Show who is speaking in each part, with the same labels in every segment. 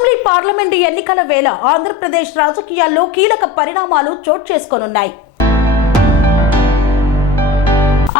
Speaker 1: Assembly parliament ఎన్నికల వేళ ఆంధ్రప్రదేశ్ రాజకీయాల్లో కీలక పరిణామాలు చోటు చేసుకోనున్నాయి.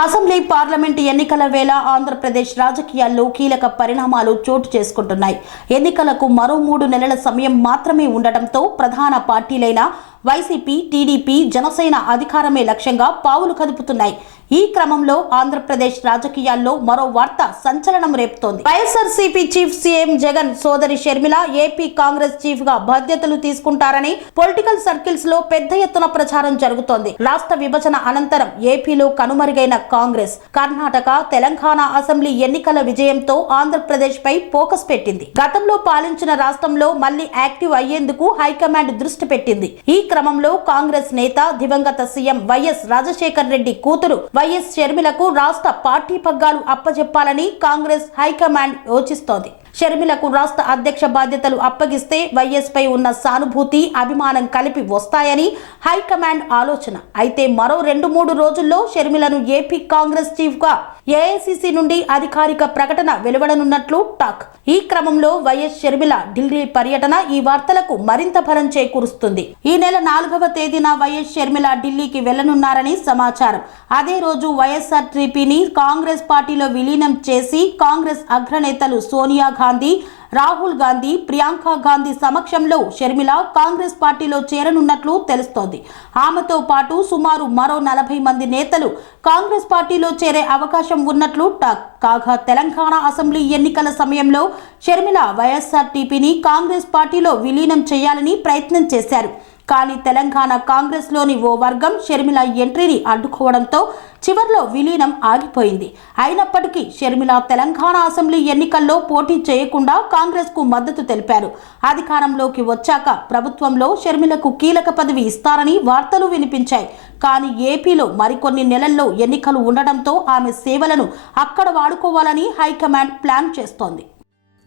Speaker 1: అసెంబ్లీ పార్లమెంటు ఎన్నికల వేళ ఆంధ్రప్రదేశ్ రాజకీయాల్లో కీలక పరిణామాలు చోటు చేసుకుంటున్నాయి. ఎన్నికలకు మరో మూడు నెలల సమయం మాత్రమే ఉండటంతో ప్రధాన పార్టీలైన వైసీపీ టీడీపీ జనసేన అధికారమే లక్ష్యంగా పావులు కదుపుతున్నాయి. ఈ క్రమంలో ఆంధ్రప్రదేశ్ రాజకీయాల్లో మరో వార్త సంచలనం రేపుతోంది. వైఎస్ఆర్సీపీ చీఫ్ సీఎం జగన్ సోదరి షర్మిల ఏపీ కాంగ్రెస్ చీఫ్గా బాధ్యతలు తీసుకుంటారని పొలిటికల్ సర్కిల్స్లో పెద్ద ఎత్తున ప్రచారం జరుగుతోంది. రాష్ట్ర విభజన అనంతరం ఏపీలో కనుమరుగైన కాంగ్రెస్ కర్ణాటక తెలంగాణ అసెంబ్లీ ఎన్నికల విజయంతో ఆంధ్రప్రదేశ్ పై ఫోకస్ పెట్టింది. గతంలో పాలించిన రాష్ట్రంలో మళ్ళీ యాక్టివ్ అయ్యేందుకు హైకమాండ్ దృష్టి పెట్టింది. ఈ క్రమంలో కాంగ్రెస్ నేత దివంగత సీఎం వైఎస్ రాజశేఖర్ రెడ్డి కూతురు వైఎస్ షర్మిలకు రాష్ట్ర పార్టీ పగ్గాలు అప్పజెప్పాలని కాంగ్రెస్ హైకమాండ్ యోచిస్తోంది. షర్మిలకు రాష్ట్ర అధ్యక్ష బాధ్యతలు అప్పగిస్తే వైఎస్పై ఉన్న సానుభూతి అభిమానం కలిపి వస్తాయని హైకమాండ్ ఆలోచన. అయితే మరో రెండు మూడు రోజుల్లో షర్మిలను ఏపీ కాంగ్రెస్ చీఫ్గా ఏఐసిసి నుండి అధికారిక ప్రకటన వెలువడనున్నట్లు టాక్. ఈ క్రమంలో వైఎస్ షర్మిల ఢిల్లీ పర్యటన ఈ వార్తలకు మరింత బలం చేకూరుస్తుంది. ఈ నెల నాలుగవ తేదీన వైఎస్ షర్మిల ఢిల్లీకి వెళ్ళనున్నారని సమాచారం. అదే రోజు వైఎస్ఆర్ టీపీని కాంగ్రెస్ పార్టీలో విలీనం చేసి కాంగ్రెస్ అగ్రనేతలు సోనియా గాంధీ రాహుల్ గాంధీ ప్రియాంక గాంధీ సమక్షంలో షర్మిల కాంగ్రెస్ పార్టీలో చేరనున్నట్లు తెలుస్తోంది. ఆమెతో పాటు సుమారు మరో నలభై మంది నేతలు కాంగ్రెస్ పార్టీలో చేరే అవకాశం ఉన్నట్లు టాక్. కాగా తెలంగాణ అసెంబ్లీ ఎన్నికల సమయంలో షర్మిల వైఎస్ఆర్టీపీని కాంగ్రెస్ పార్టీలో విలీనం చేయాలని ప్రయత్నం చేశారు. కానీ తెలంగాణ కాంగ్రెస్లోని ఓ వర్గం షర్మిల ఎంట్రీని అడ్డుకోవడంతో చివర్లో విలీనం ఆగిపోయింది. అయినప్పటికీ షర్మిల తెలంగాణ అసెంబ్లీ ఎన్నికల్లో పోటీ చేయకుండా కాంగ్రెస్కు మద్దతు తెలిపారు. అధికారంలోకి వచ్చాక ప్రభుత్వంలో షర్మిలకు కీలక పదవి ఇస్తారని వార్తలు వినిపించాయి. కానీ ఏపీలో మరికొన్ని నెలల్లో ఎన్నికలు ఉండడంతో ఆమె సేవలను అక్కడ వాడుకోవాలని హైకమాండ్ ప్లాన్ చేస్తోంది.